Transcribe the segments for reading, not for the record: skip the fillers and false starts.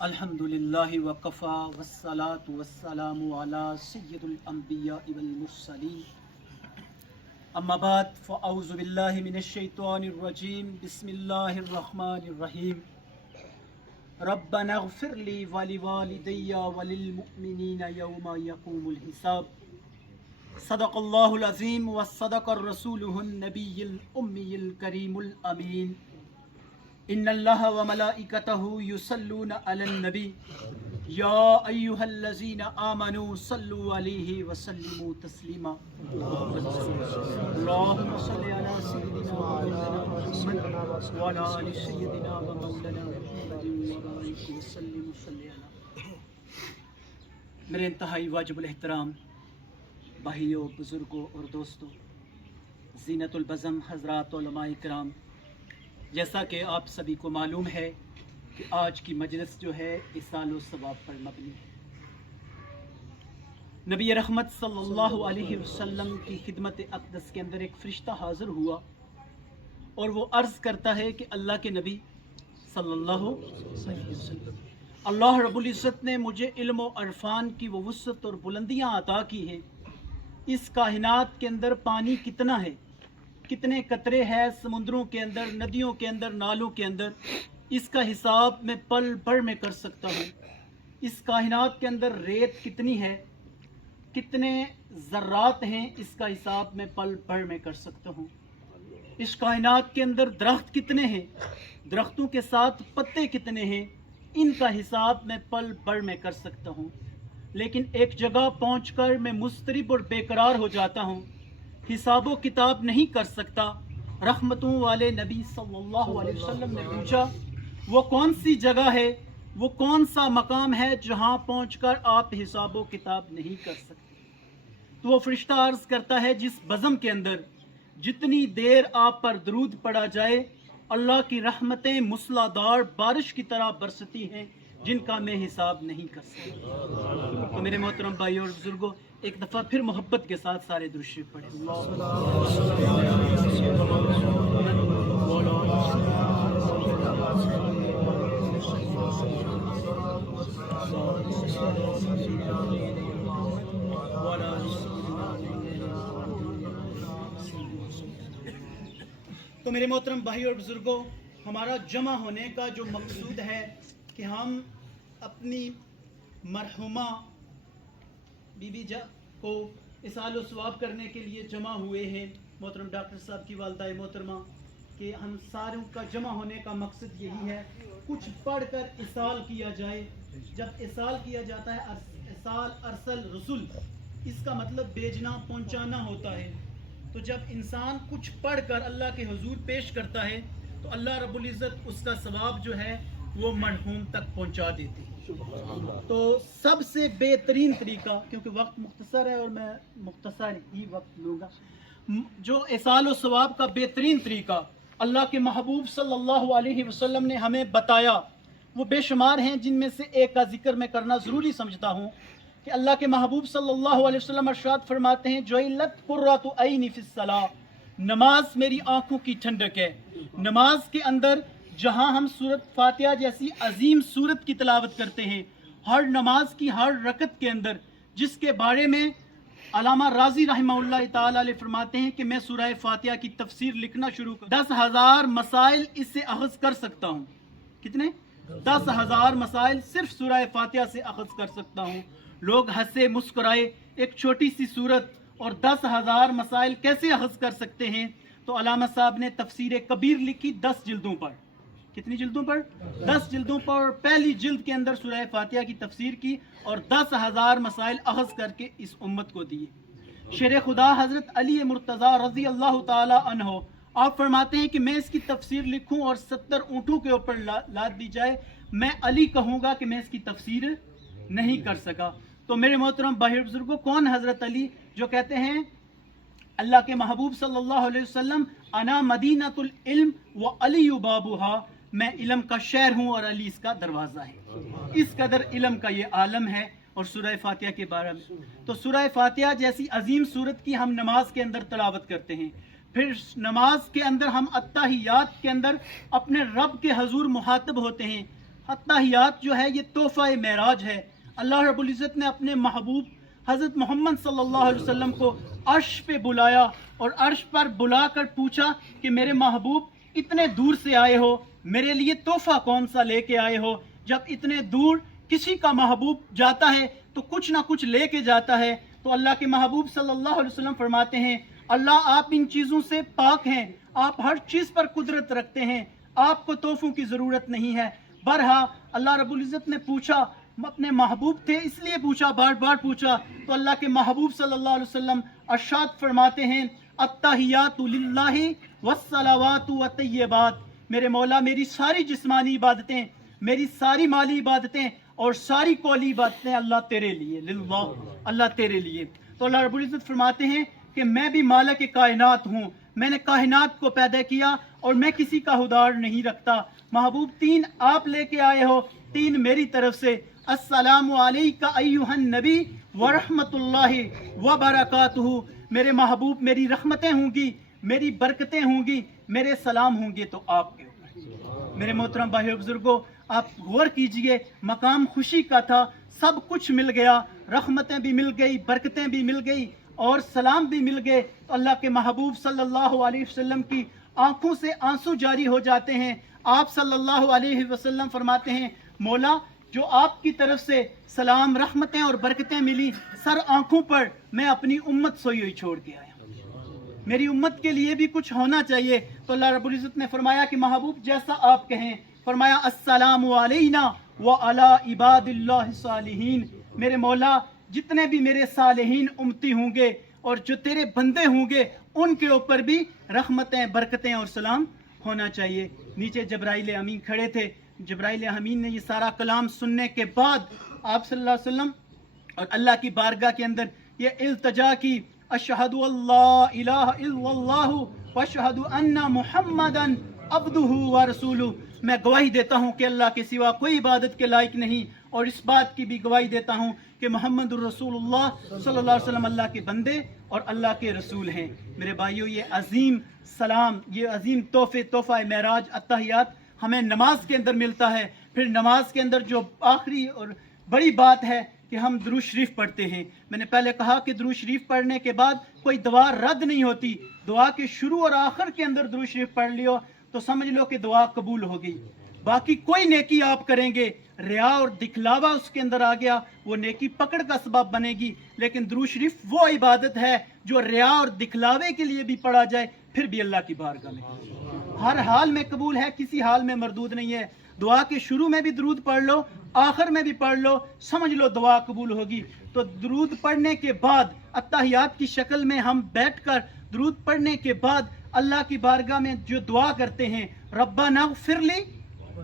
الحمدللہ وکفا والصلاة والسلام علی سید الانبیاء والمرسلین اما بعد فاعوذ باللہ من الشیطان الرجیم بسم اللہ الرحمن الرحیم ربنا اغفر لی ولوالدی وللمؤمنین یوم یقوم الحساب صدق اللہ العظیم وصدق الرسول النبی الامی الکریم الامین ان اللہ وملائکتہ یصلون علی النبی یا ایہا الذین آمنوا صلوا علیہ وسلموا تسلیما اللہم صلی علی سیدنا مولانا محمد وعلی آل سیدنا و مولانا محمد وبارک وسلم صلی علی میرے انتہائی واجب الاحترام بھائیوں، بزرگوں اور دوستوں، زینت البزم حضرات علماء کرام، جیسا کہ آپ سبھی کو معلوم ہے کہ آج کی مجلس جو ہے اصال و ثواب پر مبنی ہے۔ نبی رحمت صلی اللہ علیہ وسلم کی خدمت اقدس کے اندر ایک فرشتہ حاضر ہوا اور وہ عرض کرتا ہے کہ اللہ کے نبی صلی اللہ علیہ وسلم، اللہ رب العزت نے مجھے علم و عرفان کی وہ وسعت اور بلندیاں عطا کی ہیں، اس کائنات کے اندر پانی کتنا ہے، کتنے قطرے ہیں سمندروں کے اندر، ندیوں کے اندر، نالوں کے اندر، اس کا حساب میں پل بھر میں کر سکتا ہوں۔ اس کائنات کے اندر ریت کتنی ہے، کتنے ذرات ہیں، اس کا حساب میں پل بھر میں کر سکتا ہوں۔ اس کائنات کے اندر درخت کتنے ہیں، درختوں کے ساتھ پتے کتنے ہیں، ان کا حساب میں پل بھر میں کر سکتا ہوں۔ لیکن ایک جگہ پہنچ کر میں مضطرب اور بے قرار ہو جاتا ہوں، حساب و کتاب نہیں کر سکتا۔ رحمتوں والے نبی صلی اللہ علیہ وسلم نے پوچھا، وہ کون سی جگہ ہے، وہ کون سا مقام ہے جہاں پہنچ کر آپ حساب و کتاب نہیں کر سکتے؟ تو وہ فرشتہ عرض کرتا ہے، جس بزم کے اندر جتنی دیر آپ پر درود پڑا جائے، اللہ کی رحمتیں موسلادھار بارش کی طرح برستی ہیں، جن کا میں حساب نہیں کر سکتا۔ تو میرے محترم بھائیوں اور بزرگوں، ایک دفعہ پھر محبت کے ساتھ سارے درود شریف پڑھیں۔ تو میرے محترم بھائی اور بزرگوں، ہمارا جمع ہونے کا جو مقصود ہے کہ ہم اپنی مرحومہ بی بی جا کو اصال و ثواب کرنے کے لیے جمع ہوئے ہیں۔ محترم ڈاکٹر صاحب کی والدہ محترمہ، کہ ہم ساروں کا جمع ہونے کا مقصد یہی ہے، کچھ پڑھ کر اصال کیا جائے۔ جب اصال کیا جاتا ہے، اصال ارسل رسول، اس کا مطلب بھیجنا، پہنچانا ہوتا ہے۔ تو جب انسان کچھ پڑھ کر اللہ کے حضور پیش کرتا ہے تو اللہ رب العزت اس کا ثواب جو ہے وہ مرحوم تک پہنچا دیتے ہیں۔ تو سب سے بہترین طریقہ، کیونکہ وقت مختصر ہے اور میں مختصر ہی وقت لوں گا، جو اصال و ثواب کا بہترین طریقہ اللہ کے محبوب صلی اللہ علیہ وسلم نے ہمیں بتایا، وہ بے شمار ہیں، جن میں سے ایک کا ذکر میں کرنا ضروری سمجھتا ہوں کہ اللہ کے محبوب صلی اللہ علیہ وسلم ارشاد فرماتے ہیں، جعلت قرۃ عینی فی الصلاۃ، نماز میری آنکھوں کی ٹھنڈک ہے۔ نماز کے اندر جہاں ہم سورۃ فاتحہ جیسی عظیم سورت کی تلاوت کرتے ہیں، ہر نماز کی ہر رکعت کے اندر، جس کے بارے میں علامہ راضی رحمہ اللہ تعالی علیہ فرماتے ہیں کہ میں سورہ فاتحہ کی تفسیر لکھنا شروع کر 10,000 مسائل اس سے اخذ کر سکتا ہوں۔ کتنے؟ 10,000 مسائل صرف سورہ فاتحہ سے اخذ کر سکتا ہوں۔ لوگ ہنسے مسکرائے، ایک چھوٹی سی سورت اور 10,000 مسائل کیسے اخذ کر سکتے ہیں؟ تو علامہ صاحب نے تفسیر کبیر لکھی 10 جلدوں پر۔ کتنی جلدوں پر؟ 10 جلدوں پر۔ پہلی جلد کے اندر سورہ فاتحہ کی تفسیر کی اور 10,000 مسائل اخذ کر کے اس امت کو دیے۔ شیر خدا حضرت علی مرتضیٰ رضی اللہ تعالی عنہ، آپ فرماتے ہیں کہ میں اس کی تفسیر لکھوں اور 70 اونٹوں کے اوپر لاد دی جائے، میں علی کہوں گا کہ میں اس کی تفسیر نہیں کر سکا۔ تو میرے محترم بھائی بزرگوں، کون حضرت علی جو کہتے ہیں اللہ کے محبوب صلی اللہ علیہ وسلم، انا مدینۃ العلم وعلی بابھا، میں علم کا شہر ہوں اور علی اس کا دروازہ ہے۔ اس قدر علم کا یہ عالم ہے۔ اور سورہ فاتحہ کے بارے میں تو سورہ فاتحہ جیسی عظیم سورت کی ہم نماز کے اندر تلاوت کرتے ہیں، پھر نماز کے اندر ہم اتحیات کے اندر اپنے رب کے حضور مخاطب ہوتے ہیں۔ التحیات جو ہے یہ تحفہ معراج ہے. اللہ رب العزت نے اپنے محبوب حضرت محمد صلی اللہ علیہ وسلم کو عرش پہ بلایا اور عرش پر بلا کر پوچھا کہ میرے محبوب اتنے دور سے آئے ہو, میرے لیے تحفہ کون سا لے کے آئے ہو. جب اتنے دور کسی کا محبوب جاتا ہے تو کچھ نہ کچھ لے کے جاتا ہے. تو اللہ کے محبوب صلی اللہ علیہ وسلم فرماتے ہیں اللہ آپ ان چیزوں سے پاک ہیں, آپ ہر چیز پر قدرت رکھتے ہیں, آپ کو تحفوں کی ضرورت نہیں ہے. برہا اللہ رب العزت نے پوچھا, اپنے محبوب تھے اس لیے پوچھا, بار بار پوچھا, تو اللہ کے محبوب صلی اللہ علیہ وسلم ارشاد فرماتے ہیں التحیات للہ والصلوات والطیبات, میرے مولا میری ساری جسمانی عبادتیں, میری ساری مالی عبادتیں اور ساری قولی عبادتیں اللہ تیرے لیے, للہ اللہ تیرے لیے. تو اللہ رب العزت فرماتے ہیں کہ میں بھی مالک کائنات ہوں, میں نے کائنات کو پیدا کیا اور میں کسی کا حدار نہیں رکھتا. محبوب تین آپ لے کے آئے ہو, تین میری طرف سے. السلام علیکہ ایہا النبی ورحمۃ اللہ وبرکاتہ, میرے محبوب میری رحمتیں ہوں گی, میری برکتیں ہوں گی, میرے سلام ہوں گے تو آپ کے اوپر. میرے محترم بھائیو بزرگوں, آپ غور کیجئے, مقام خوشی کا تھا, سب کچھ مل گیا, رحمتیں بھی مل گئی, برکتیں بھی مل گئی اور سلام بھی مل گئے. تو اللہ کے محبوب صلی اللہ علیہ وسلم کی آنکھوں سے آنسو جاری ہو جاتے ہیں. آپ صلی اللہ علیہ وسلم فرماتے ہیں مولا جو آپ کی طرف سے سلام, رحمتیں اور برکتیں ملی, سر آنکھوں پر میں اپنی امت سوئی ہوئی چھوڑ کے آیا, میری امت کے لیے بھی کچھ ہونا چاہیے. تو اللہ رب العزت نے فرمایا کہ محبوب جیسا آپ کہیں, فرمایا السلام علینا وعلی عباد اللہ الصالحین, میرے مولا جتنے بھی میرے صالحین امتی ہوں گے اور جو تیرے بندے ہوں گے ان کے اوپر بھی رحمتیں, برکتیں اور سلام ہونا چاہیے. نیچے جبرائیل امین کھڑے تھے. جبرائیل امین نے یہ سارا کلام سننے کے بعد آپ صلی اللہ علیہ وسلم اور اللہ کی بارگاہ کے اندر یہ التجا کی, اشہد اللہ الہ الا اللہ واشہد ان محمدا عبدہ ورسولہ, میں گواہی دیتا ہوں کہ اللہ کے سوا کوئی عبادت کے لائق نہیں, اور اس بات کی بھی گواہی دیتا ہوں کہ محمد الرسول اللہ صلی اللہ علیہ وسلم اللہ کے بندے اور اللہ کے رسول ہیں. میرے بھائیو, یہ عظیم سلام, یہ عظیم تحفہ معراج التحیات ہمیں نماز کے اندر ملتا ہے. پھر نماز کے اندر جو آخری اور بڑی بات ہے کہ ہم درود شریف پڑھتے ہیں. میں نے پہلے کہا کہ درود شریف پڑھنے کے بعد کوئی دعا رد نہیں ہوتی. دعا کے شروع اور آخر کے اندر درود شریف پڑھ لیو تو سمجھ لو کہ دعا قبول ہو گئی. باقی کوئی نیکی آپ کریں گے, ریا اور دکھلاوا اس کے اندر آ گیا, وہ نیکی پکڑ کا سبب بنے گی. لیکن درود شریف وہ عبادت ہے جو ریا اور دکھلاوے کے لیے بھی پڑھا جائے پھر بھی اللہ کی بارگاہ میں ہر حال میں قبول ہے, کسی حال میں مردود نہیں ہے. دعا کے شروع میں بھی درود پڑھ لو, آخر میں بھی پڑھ لو, سمجھ لو دعا قبول ہوگی. تو درود پڑھنے کے بعد التحیات کی شکل میں ہم بیٹھ کر درود پڑھنے کے بعد اللہ کی بارگاہ میں جو دعا کرتے ہیں, ربنا اغفر لی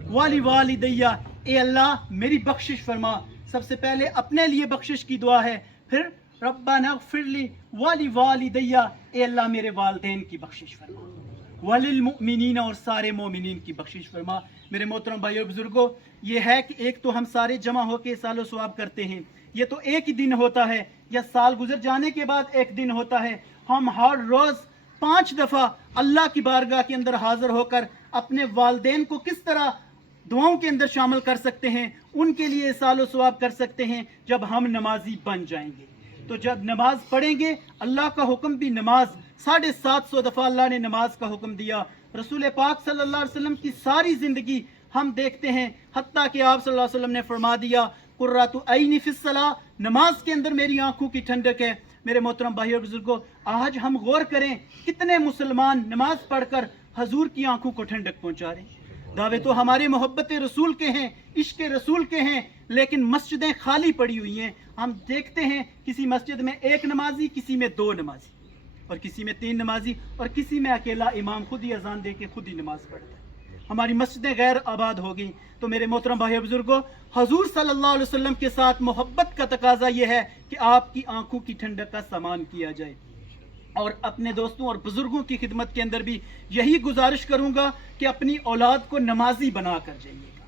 والی والدیہ, اے اللہ میری بخشش فرما. سب سے پہلے اپنے لیے بخشش کی دعا ہے, پھر ربنا اغفر لی والی والدیہ, اے اللہ میرے والدین کی بخشش فرما, وللمؤمنین, اور سارے مومنین کی بخشش فرما. میرے محترم بھائیو بزرگوں, یہ ہے کہ ایک تو ہم سارے جمع ہو کے سال و ثواب کرتے ہیں, یہ تو ایک ہی دن ہوتا ہے یا سال گزر جانے کے بعد ایک دن ہوتا ہے. ہم ہر روز 5 دفعہ اللہ کی بارگاہ کے اندر حاضر ہو کر اپنے والدین کو کس طرح دعاؤں کے اندر شامل کر سکتے ہیں, ان کے لیے سال و ثواب کر سکتے ہیں جب ہم نمازی بن جائیں گے. تو جب نماز پڑھیں گے, اللہ کا حکم بھی نماز, 750 دفعہ اللہ نے نماز کا حکم دیا. رسول پاک صلی اللہ علیہ وسلم کی ساری زندگی ہم دیکھتے ہیں, حتیٰ کہ آپ صلی اللہ علیہ وسلم نے فرما دیا قرۃ عینی فی الصلاۃ, نماز کے اندر میری آنکھوں کی ٹھنڈک ہے. میرے محترم بھائیو بزرگوں, آج ہم غور کریں کتنے مسلمان نماز پڑھ کر حضور کی آنکھوں کو ٹھنڈک پہنچا رہے ہیں. دعوے تو ہمارے محبت رسول کے ہیں, عشق رسول کے ہیں, لیکن مسجدیں خالی پڑی ہوئی ہیں. ہم دیکھتے ہیں کسی مسجد میں 1 نمازی, کسی میں 2 نمازی, اور کسی میں 3 نمازی, اور کسی میں اکیلا امام خود ہی اذان دے کے خود ہی نماز پڑھتا ہے. ہماری مسجدیں غیر آباد ہو گئیں. تو میرے محترم بھائی بزرگوں, حضور صلی اللہ علیہ وسلم کے ساتھ محبت کا تقاضا یہ ہے کہ آپ کی آنکھوں کی ٹھنڈک کا سامان کیا جائے. اور اپنے دوستوں اور بزرگوں کی خدمت کے اندر بھی یہی گزارش کروں گا کہ اپنی اولاد کو نمازی بنا کر جائیے گا.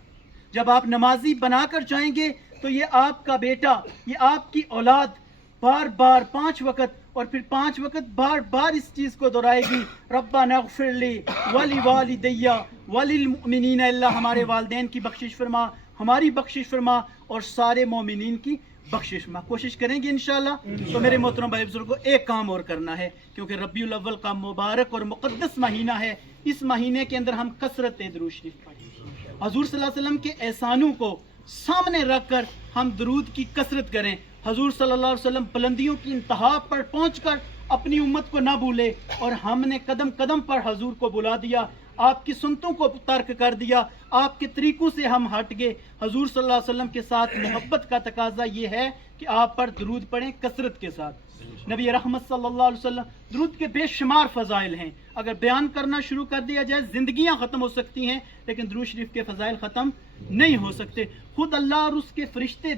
جب آپ نمازی بنا کر جائیں گے تو یہ آپ کا بیٹا, یہ آپ کی اولاد بار بار 5 وقت اور پھر 5 وقت بار بار اس چیز کو دہرائے گی, ربنا اغفر لی ولی والدیہ وللمؤمنین, اللہ ہمارے والدین کی بخشش فرما, ہماری بخشش فرما اور سارے مومنین کی بخشش فرما. کوشش کریں گے انشاءاللہ. تو میرے محترم بھائی بزرگوں، ایک کام اور کرنا ہے کیونکہ ربیع الاول کا مبارک اور مقدس مہینہ ہے. اس مہینے کے اندر ہم کثرت درود شریف پڑھیں. حضور صلی اللہ علیہ وسلم کے احسانوں کو سامنے رکھ کر ہم درود کی کثرت کریں. حضور صلی اللہ علیہ وسلم بلندیوں کی انتہا پر پہنچ کر اپنی امت کو نہ بھولے، اور ہم نے قدم قدم پر حضور کو بلا دیا، آپ کی سنتوں کو ترک کر دیا، آپ کے طریقوں سے ہم ہٹ گئے. حضور صلی اللہ علیہ وسلم کے ساتھ محبت کا تقاضا یہ ہے کہ آپ پر درود پڑھیں کثرت کے ساتھ. نبی رحمت صلی اللہ علیہ وسلم درود کے بے شمار فضائل ہیں. اگر بیان کرنا شروع کر دیا جائے زندگیاں ختم ہو سکتی ہیں، لیکن درود شریف کے فضائل ختم نہیں ہو سکتے. خود اللہ اور اس کے فرشتے